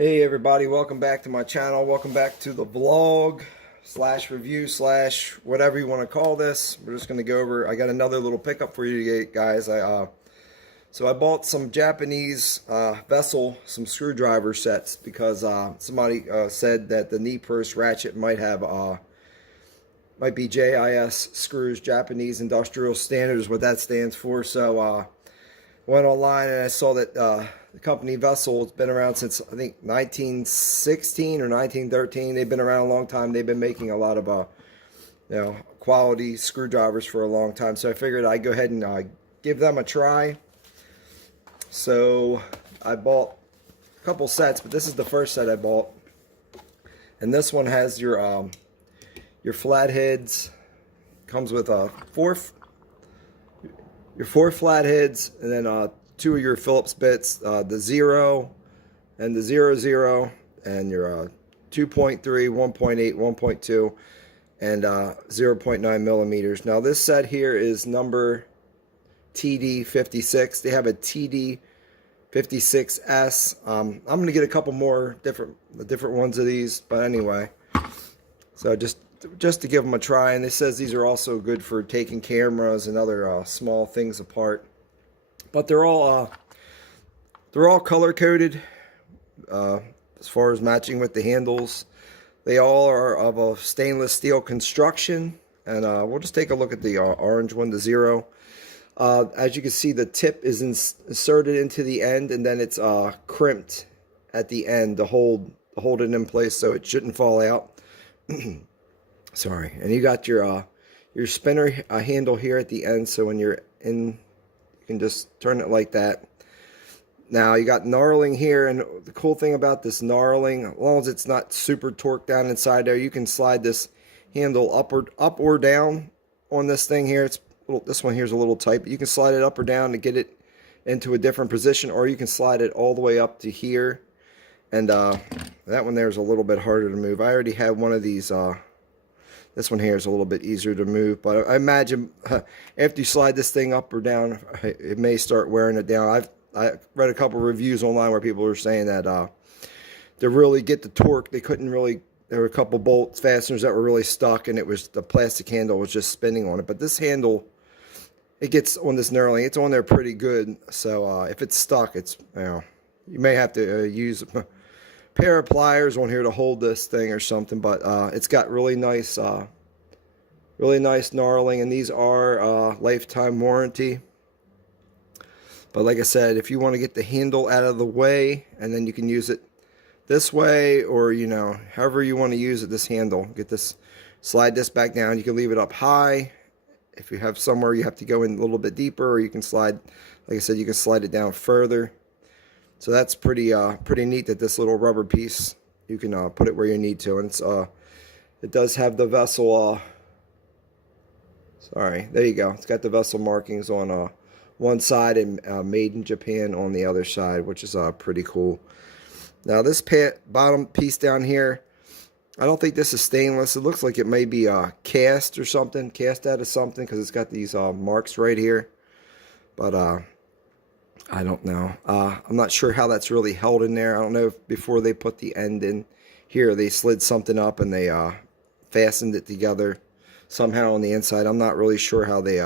Hey everybody, welcome back to my channel. Welcome back to the vlog slash review slash whatever you want to call this. We're just going to go over, I got another little pickup for you guys. So I bought some Japanese vessel, some screwdriver sets because somebody said that the knee purse ratchet might be JIS screws, Japanese Industrial Standards, what that stands for. So went online and I saw that the company Vessel has been around since I think 1916 or 1913. They've been around a long time. They've been making a lot of quality screwdrivers for a long time. So I figured I'd go ahead and give them a try. So I bought a couple sets, but this is the first set I bought. And this one has your flatheads. Comes with four flatheads, and then two of your Phillips bits, the 0 and the 00, and your 2.3, 1.8, 1.2, and 0.9 millimeters. Now this set here is number TD-56. They have a TD-56S. I'm going to get a couple more different ones of these, but anyway. So just to give them a try, and it says these are also good for taking cameras and other small things apart. But they're all color coded as far as matching with the handles. They all are of a stainless steel construction, and we'll just take a look at the orange one, the 0. As you can see, the tip is inserted into the end, and then it's crimped at the end to hold it in place so it shouldn't fall out. Sorry. And you got your spinner handle here at the end, so when you're in, you can just turn it like that. Now you got knurling here, and the cool thing about this knurling, as long as it's not super torqued down inside there, you can slide this handle up or down on this thing here. This one here is a little tight, but you can slide it up or down to get it into a different position, or you can slide it all the way up to here. And that one there is a little bit harder to move. I already have one of these. This one here is a little bit easier to move, but I imagine after you slide this thing up or down, it may start wearing it down. I read a couple reviews online where people were saying that to really get the torque, they couldn't really. There were a couple bolt fasteners that were really stuck, and it was the plastic handle was just spinning on it. But this handle, it gets on this knurling, it's on there pretty good. So if it's stuck, it's you may have to use a pair of pliers on here to hold this thing or something, but it's got really nice knurling, and these are lifetime warranty. But like I said, if you want to get the handle out of the way, and then you can use it this way, or however you want to use it, this handle, slide this back down. You can leave it up high. If you have somewhere you have to go in a little bit deeper, or you can slide, like I said, you can slide it down further. So that's pretty neat that this little rubber piece, you can put it where you need to. And it does have the Vessel, sorry, there you go. It's got the Vessel markings on one side and made in Japan on the other side, which is pretty cool. Now this bottom piece down here, I don't think this is stainless. It looks like it may be cast or something, cast out of something, because it's got these marks right here. But I don't know. I'm not sure how that's really held in there. I don't know if before they put the end in here, they slid something up and they fastened it together somehow on the inside. I'm not really sure how they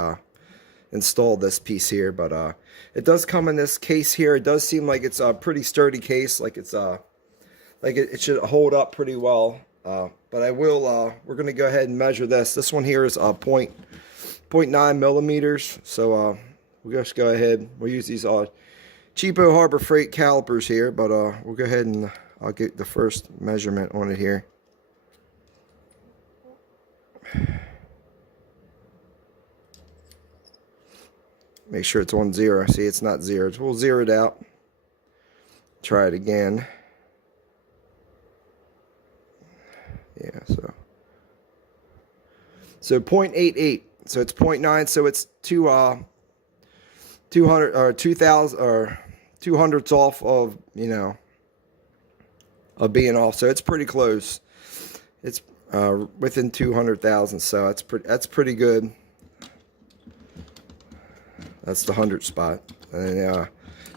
installed this piece here, but it does come in this case here. It does seem like it's a pretty sturdy case, like it's like it should hold up pretty well. But I will. We're going to go ahead and measure this. This one here is 0.9 millimeters. So we'll just go ahead. We'll use these cheapo Harbor Freight calipers here, but we'll go ahead and I'll get the first measurement on it here. Make sure it's on 0. See, it's not 0. We'll zero it out. Try it again. Yeah, so 0.88. So it's 0.9. So it's 200 or 2,000 or 200ths off of of being off. So it's pretty close. It's within 200,000. So that's pretty good. That's the 100 spot. And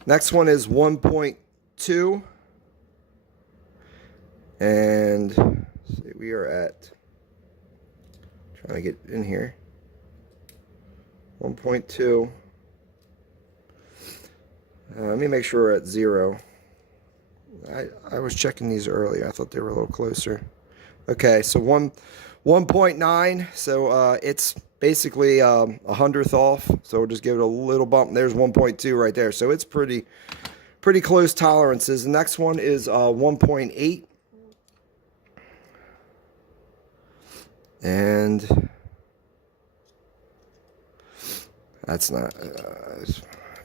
next one is 1.2. And see, we are at, trying to get in here, 1.2. Let me make sure we're at 0. I was checking these earlier. I thought they were a little closer. Okay, so 1.9. So it's basically a hundredth off. So we'll just give it a little bump. There's 1.2 right there. So it's pretty close tolerances. The next one is 1.8. And that's not, let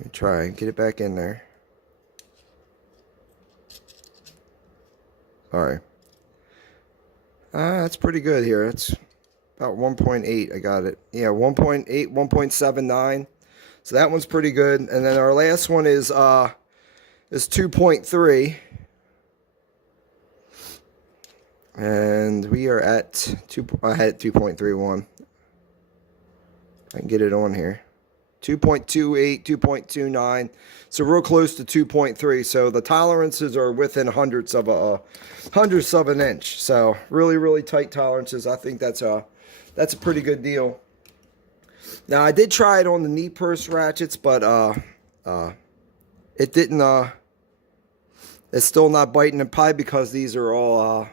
me try and get it back in there. Sorry. That's pretty good here. It's about 1.8. I got it. Yeah, 1.8, 1.79. So that one's pretty good. And then our last one is 2.3. And we are at I had 2.31. I can get it on here. 2.28, 2.29. So real close to 2.3. So the tolerances are within hundredths of an inch. So really tight tolerances. I think that's a pretty good deal. Now I did try it on the knee purse ratchets, but it didn't. It's still not biting, and probably because these are all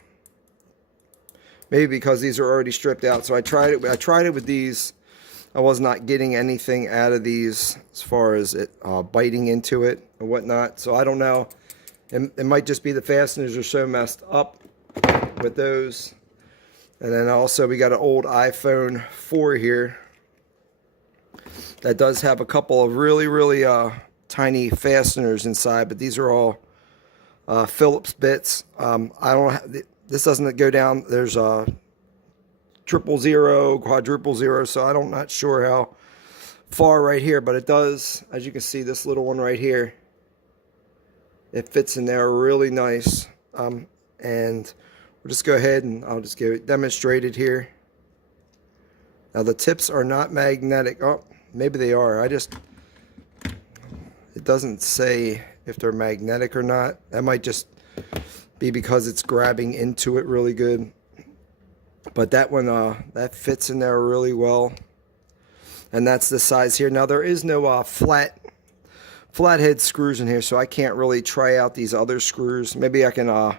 maybe because these are already stripped out. So I tried it. I tried it with these. I was not getting anything out of these as far as it biting into it and whatnot. So I don't know. It might just be the fasteners are so messed up with those. And then also we got an old iPhone 4 here that does have a couple of really tiny fasteners inside, but these are all Phillips bits. I don't have, this doesn't go down. There's a 000, quadruple 0, so I'm not sure how far right here, but it does, as you can see, this little one right here, it fits in there really nice. And we'll just go ahead and I'll just get it demonstrated here. Now the tips are not magnetic. Oh, maybe they are. It doesn't say if they're magnetic or not. That might just be because it's grabbing into it really good. But that one, that fits in there really well. And that's the size here. Now there is no flathead screws in here, so I can't really try out these other screws. Maybe I can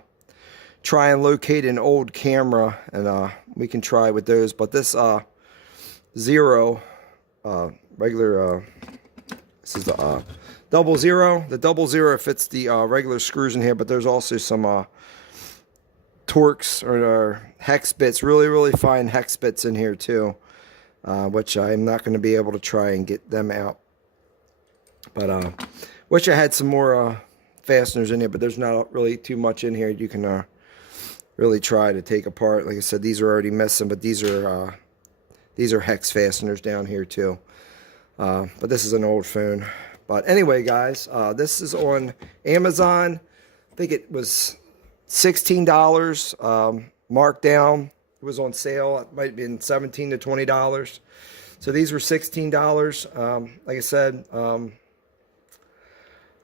try and locate an old camera, and we can try with those. But this zero, regular, this is the 00. The 00 fits the regular screws in here, but there's also some Torx or hex bits, really fine hex bits in here too, which I'm not going to be able to try and get them out. But wish I had some more fasteners in here, but there's not really too much in here you can really try to take apart. Like I said, these are already missing, but these are hex fasteners down here too. But this is an old phone. But anyway, guys, this is on Amazon. I think it was $16 marked down. It was on sale. It might have been $17 to $20. So these were $16. Like I said,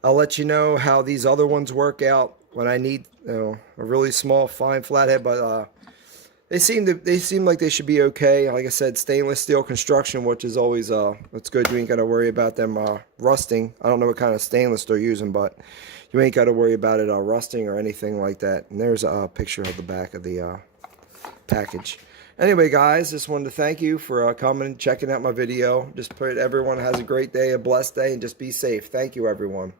I'll let you know how these other ones work out when I need, a really small, fine flathead. But they seem like they should be okay. Like I said, stainless steel construction, which is always it's good. You ain't got to worry about them rusting. I don't know what kind of stainless they're using, but you ain't got to worry about it rusting or anything like that. And there's a picture of the back of the package. Anyway, guys, just wanted to thank you for coming and checking out my video. Just pray everyone has a great day, a blessed day, and just be safe. Thank you, everyone.